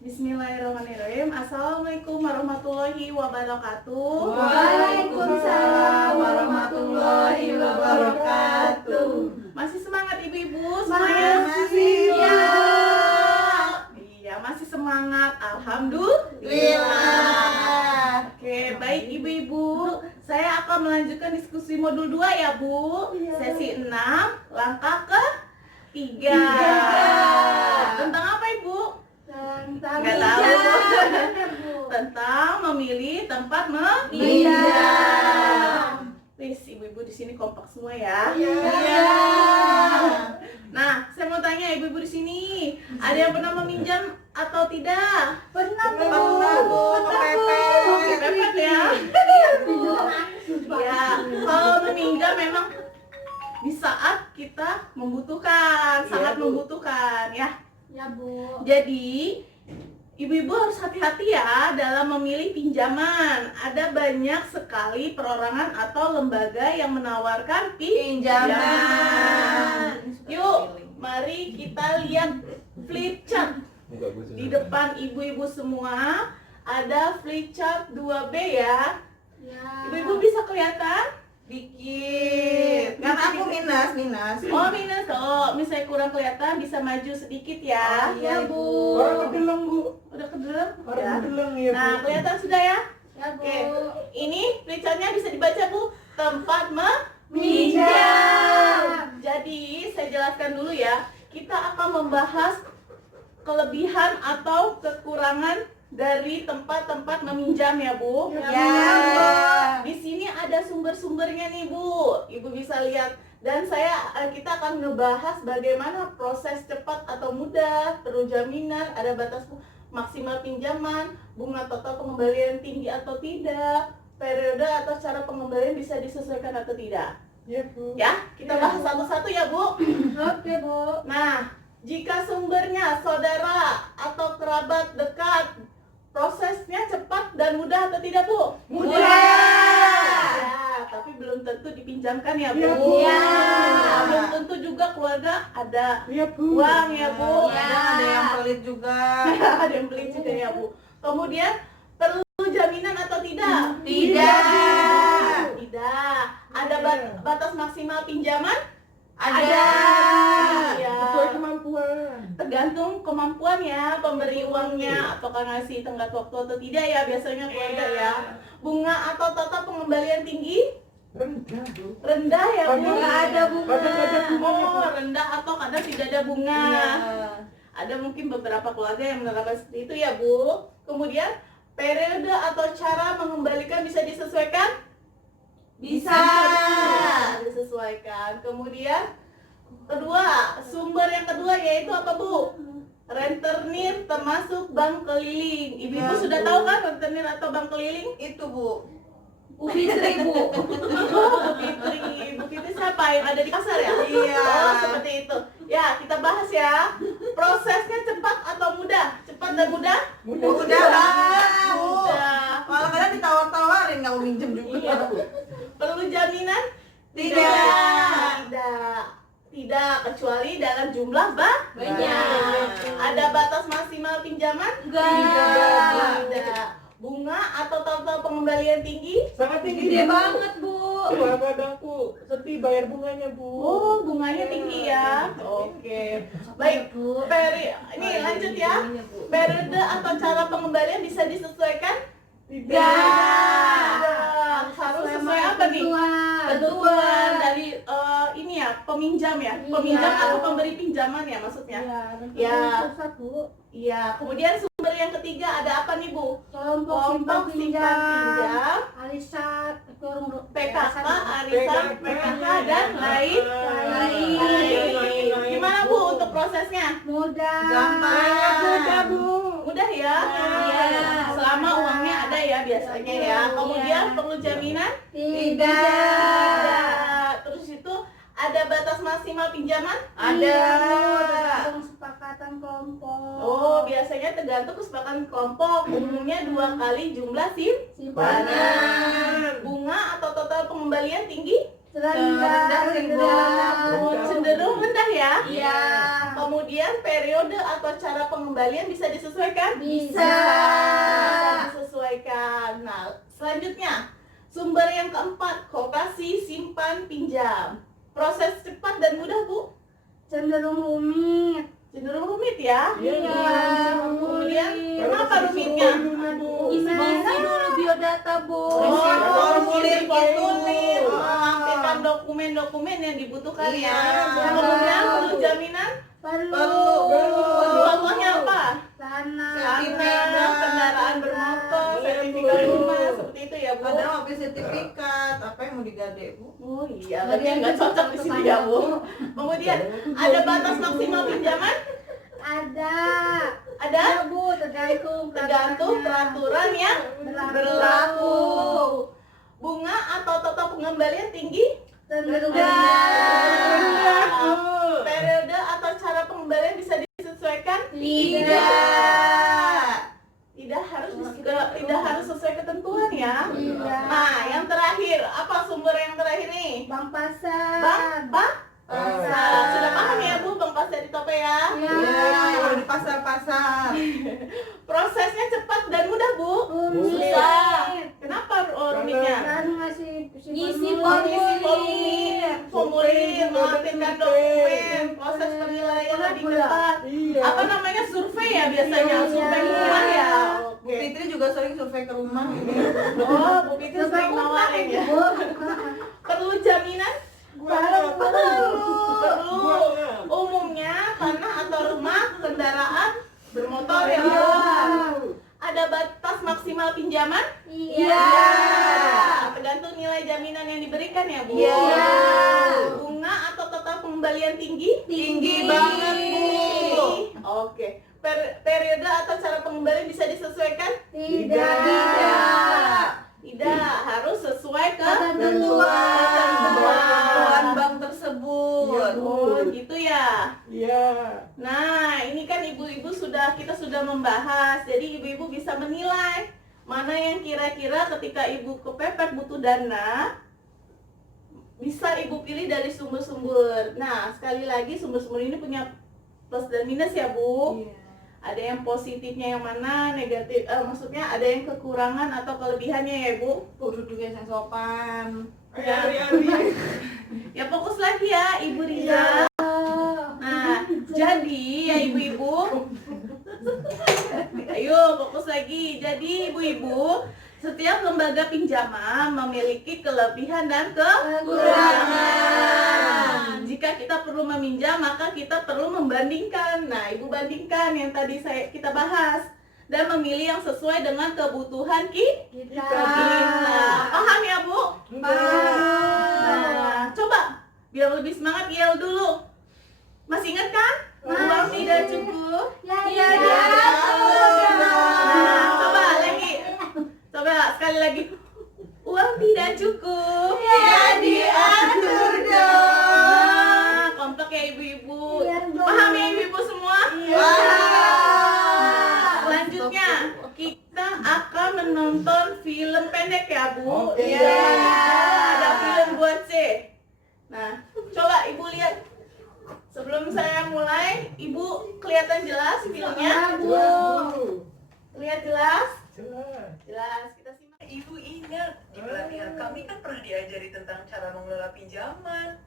Bismillahirrahmanirrahim. Assalamualaikum warahmatullahi wabarakatuh. Waalaikumsalam warahmatullahi wabarakatuh. Masih semangat ibu-ibu semuanya? Masih ya. Iya, masih semangat. Alhamdulillah. Oke, baik ibu-ibu. Saya akan melanjutkan diskusi modul 2 ya, Bu. Sesi 6, langkah ke-3. Tentang apa, Ibu? Nggak tahu. Tentang memilih tempat meminjam. Please, ibu-ibu di sini kompak semua ya. Iya. Nah, saya mau tanya ibu-ibu di sini, ada yang pernah meminjam atau tidak? Pernah Bu. Kepepet ya. Ya, kalau meminjam memang di saat kita membutuhkan, sangat membutuhkan ya. Ya Bu. Jadi, ibu-ibu harus hati-hati ya dalam memilih pinjaman. Ada banyak sekali perorangan atau lembaga yang menawarkan pinjaman. Yuk, mari kita lihat flip chart. Di depan ibu-ibu semua ada flip chart 2B ya. Ya. Ibu-ibu bisa kelihatan? Dikit. Karena aku minus. Oh, minus. Oh, misalnya kurang kelihatan bisa maju sedikit ya. Ya Bu. Orang kedeleng, Bu. Udah kedeleng? Orang Ya. kedeleng ya, Bu. Nah, kelihatan sudah ya? Ya Bu. Oke. Ini flipchartnya bisa dibaca, Bu. Tempat Minjam. Jadi, saya jelaskan dulu ya. Kita akan membahas kelebihan atau kekurangan dari tempat-tempat meminjam ya, Bu. Ya. Di sini ada sumber-sumbernya nih, Bu. Ibu bisa lihat. Dan kita akan ngebahas bagaimana proses cepat atau mudah, perlu jaminan, ada batas maksimal pinjaman, bunga total pengembalian tinggi atau tidak, periode atau cara pengembalian bisa disesuaikan atau tidak. Ya, Bu. Ya, kita bahas satu-satu ya, Bu. Oke Bu. Nah, jika sumbernya saudara atau kerabat dekat, prosesnya cepat dan mudah atau tidak, Bu? Mudah. Ya, tapi belum tentu dipinjamkan ya, Bu. Iya, Bu. Iya. Belum tentu juga keluarga ada Ya, Bu. uang ya, Bu. Kadang ada yang pelit juga. Ada yang beli juga ya, Bu. Kemudian perlu jaminan atau tidak? Tidak. Tidak. Ada batas maksimal pinjaman? Ada. Iya. Sesuai kemampuan. Tergantung kemampuan ya pemberi uangnya, apakah ngasih tenggat waktu atau tidak ya, biasanya keluarga ya. Bunga atau total pengembalian tinggi? Rendah, Bu. Rendah ya, Bu. Kadang Nggak ada bunga. Kadang ada bunganya, Bu. Oh, rendah atau kadang tidak ada bunga. Iya. Ada mungkin beberapa keluarga yang menerapkan seperti itu ya, Bu. Kemudian periode atau cara mengembalikan bisa disesuaikan? Bisa. Disesuaikan. Kemudian kedua, sumber yang kedua yaitu apa, Bu? Rentenir termasuk bank keliling. Ibu-ibu Ya, sudah Bu. tahu kan rentenir atau bank keliling? Itu, Bu. Bu Fitri Bu. Bu Fitri. Bu Fitri siapa? Yang ada di pasar ya? Iya. Oh, seperti itu. Ya, kita bahas ya. Prosesnya cepat atau mudah? Cepat dan mudah? Mudah banget, Bu. Mudah. Malah kadang ditawar-tawarin nggak mau minjem juga. Iya. Perlu jaminan? Tidak. Tidak, kecuali dalam jumlah Banyak. Ada batas maksimal pinjaman? Enggak. Tidak. Bunga atau total pengembalian tinggi? Sangat tinggi. Gede Bu. banget Bu. Kadang-kadangku sedih bayar bunganya, Bu. Oh, bunganya tinggi ya. Oke. Baik, Bu. ini lanjut ya. Periode atau cara pengembalian bisa disesuaikan? Tidak. Harus sesuai apa nih? Ketentuan dari ini ya, peminjam ya. Peminjam Iya. atau pemberi pinjaman ya maksudnya. Ya. Ya. Susah Bu. Iya, kemudian sumber yang ketiga ada apa nih, Bu? Kelompok simpan pinjam. Arisan, Alisa PKK, arisan, PKK dan lain. Gimana, Bu, untuk prosesnya? Mudah. Gampang. Mudah, Bu. Mudah ya? Iya. Selama uangnya ada ya biasanya ya. Kemudian perlu jaminan? Tidak. Terus itu ada batas maksimal pinjaman? Ada. Tergantung kesepakatan kelompok. Oh, biasanya tergantung kesepakatan kelompok. Umumnya 2 kali jumlah simpanan. Simpanan. Bunga atau total pengembalian tinggi? Rendah, cenderung rendah ya. Iya. Kemudian periode atau cara pengembalian bisa disesuaikan? Bisa. Disesuaikan. Nah, selanjutnya sumber yang keempat, koperasi simpan pinjam. Proses cepat dan mudah, Bu? Cenderung rumit. Cenderung rumit ya. Iya. Kemudian kenapa rumitnya? Isi dulu biodata, Bu. Formulir formulir. Lampirkan dokumen-dokumen yang dibutuhkan Iya. ya. Kemudian perlu jaminan. Perlu. Contohnya apa? Tanah. Tanah, kendaraan bermotor, sertifikat rumah, seperti itu ya, Bu. Ada mobil sertifikat, apa yang mau digade, Bu? Oh iya, lagi nggak cocok di sini ya, Bu. Kemudian ada batas maksimal pinjaman? Ada. Ada? Ya, Bu, tergantung Peraturan yang berlaku. Bunga atau total pengembalian tinggi? Cenderung Rendah. Periode atau cara pengembalian bisa disesuaikan? Tidak harus sesuai ketentuan ya. Tidak. Nah, yang terakhir, apa sumber yang terakhir nih? Bank pasar. Bang? Nah, sudah paham ya, Bu, Bang Pasar di Tope ya? Iya. Kalau di pasar-pasar. Prosesnya cepat dan mudah, Bu. Rumit. Kenapa rumitnya? Kan masih Ngisi Formulir, melampirkan dokumen, proses penilaian lebih ketat. Iya. Apa namanya, survei ya biasanya, Iya. survei rumah ya. Bu Oke. Fitri juga sering survei ke rumah. Oh, Bu Fitri sering nawarin ya. Perlu jaminan? Perlu. Umumnya tanah atau rumah, kendaraan bermotor ya, Bu. Ada batas maksimal pinjaman? Iya. Tergantung nilai jaminan yang diberikan ya, Bu. Iya. Bunga atau total pengembalian tinggi? Tinggi banget, Bu. Oke. Periode atau cara pengembalian bisa disesuaikan? Tidak, harus sesuai Ketentuan bank tersebut. Oh, gitu ya. Iya. Nah, ini kan kita sudah membahas. Jadi ibu-ibu bisa menilai mana yang kira-kira ketika ibu kepepet butuh dana bisa ibu pilih dari sumber-sumber. Nah, sekali lagi sumber-sumber ini punya plus dan minus ya, Bu. Ada yang positifnya yang mana, negatif, maksudnya ada yang kekurangan atau kelebihannya ya, Bu. Duduknya yang sopan. Ya, ya fokus lagi ya, Ibu Riza. Nah, jadi ya ibu-ibu, ayo fokus lagi. Jadi ibu-ibu, setiap lembaga pinjaman memiliki kelebihan dan kekurangan. Jika kita perlu meminjam, maka kita perlu membandingkan. Nah, ibu bandingkan yang tadi kita bahas dan memilih yang sesuai dengan kebutuhan kita. Paham ya, Bu? Nah, coba biar lebih semangat yel dulu. Masih ingat kan? Uang tidak cukup. Iya. Nah, coba lagi. Coba sekali lagi. Uang tidak cukup. Ya diatur dong. Nah, kompak ya ibu-ibu. Iya dong. Paham ya ibu-ibu semua? Nah, selanjutnya kita akan menonton film pendek ya, Bu. Oke. Iya. Ada film buat C. Nah, coba ibu lihat. Sebelum saya mulai, ibu kelihatan jelas filmnya? Lihat jelas? Jelas. Kita simak. Ibu ingat, di pelatihan kami kan pernah diajari tentang cara mengelola pinjaman.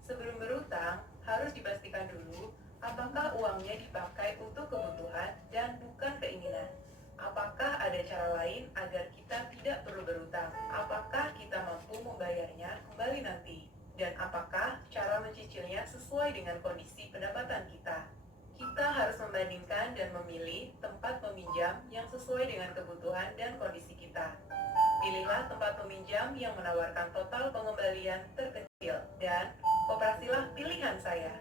Sebelum berutang, harus dipastikan dulu apakah uangnya dipakai untuk kebutuhan dan bukan keinginan. Apakah ada cara lain agar kita tidak perlu berutang? Apakah kita mampu membayarnya kembali nanti? Dan apakah cara mencicilnya sesuai dengan kondisi pendapatan kita? Kita harus membandingkan dan memilih tempat meminjam yang sesuai dengan kebutuhan dan kondisi kita. Pilihlah tempat peminjam yang menawarkan total pengembalian terkecil dan koperasilah pilihan saya.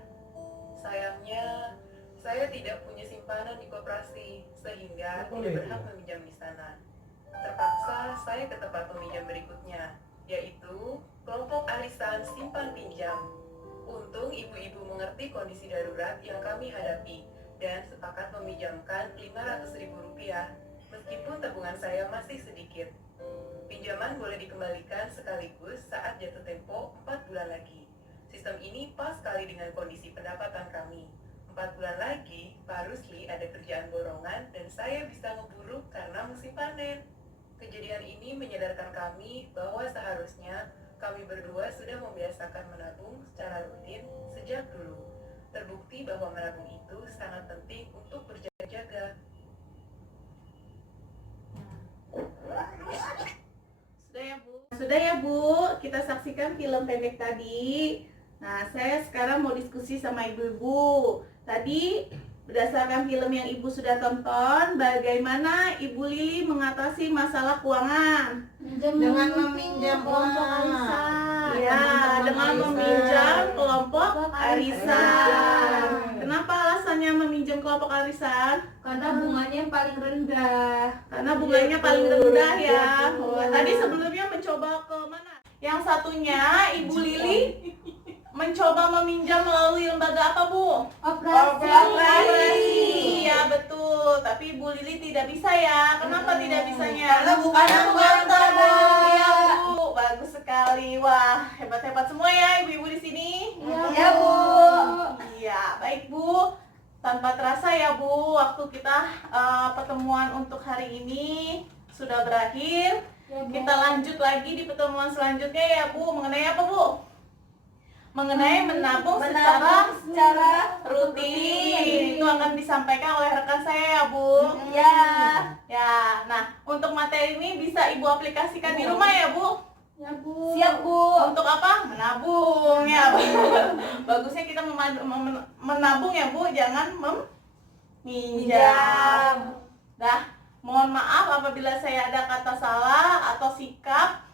Sayangnya, saya tidak punya simpanan di koperasi sehingga tidak berhak meminjam di sana. Terpaksa saya ke tempat peminjam berikutnya, yaitu kelompok arisan simpan pinjam. Untung ibu-ibu mengerti kondisi darurat yang kami hadapi dan sepakat meminjamkan Rp500.000 meskipun tabungan saya masih sedikit. Pinjaman boleh dikembalikan sekaligus saat jatuh tempo 4 bulan lagi. Sistem ini pas sekali dengan kondisi pendapatan kami. 4 bulan lagi, Pak Rusli ada kerjaan borongan dan saya bisa ngeburu karena musim panen. Kejadian ini menyadarkan kami bahwa seharusnya kami berdua sudah membiasakan menabung secara rutin sejak dulu. Terbukti bahwa menabung itu sangat penting untuk berjaga-jaga. Sudah ya Bu, kita saksikan film pendek tadi. Nah, saya sekarang mau diskusi sama ibu-ibu. Tadi berdasarkan film yang ibu sudah tonton, bagaimana Ibu Lili mengatasi masalah keuangan? Dengan meminjam kelompok uang. arisan. Ya, dengan meminjam kelompok arisan. Kenapa alasannya meminjam kelompok arisan? Karena bunganya yang paling rendah. Karena bunganya paling rendah ya. Tadi sebelumnya mencoba ke mana? Yang satunya Ibu Lili mencoba meminjam melalui lembaga apa, Bu? Operasi. Iya betul. Tapi Ibu Lili tidak bisa ya. Kenapa tidak bisanya? Karena bukannya pengantar, Bu. Iya Bu, bagus sekali. Wah, hebat-hebat semua ya ibu-ibu di sini. Iya, Bu. Iya, baik Bu. Tanpa terasa ya Bu, waktu kita pertemuan untuk hari ini sudah berakhir. Kita lanjut lagi di pertemuan selanjutnya ya Bu. Mengenai apa Bu? Mengenai menabung secara rutin. Itu akan disampaikan oleh rekan saya ya Bu. Ya. Ya, nah untuk materi ini bisa Ibu aplikasikan di rumah ya Bu. Ya Bu. Siap, Bu. Untuk apa? Menabung ya Bu. Bagusnya kita menabung ya Bu, jangan meminjam. Dah, mohon maaf apabila saya ada kata salah atau sikap.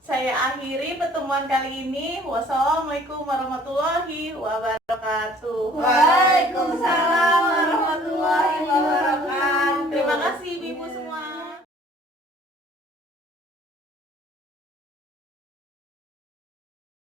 Saya akhiri pertemuan kali ini. Wassalamualaikum warahmatullahi wabarakatuh. Waalaikumsalam warahmatullahi wabarakatuh. Terima kasih Ibu.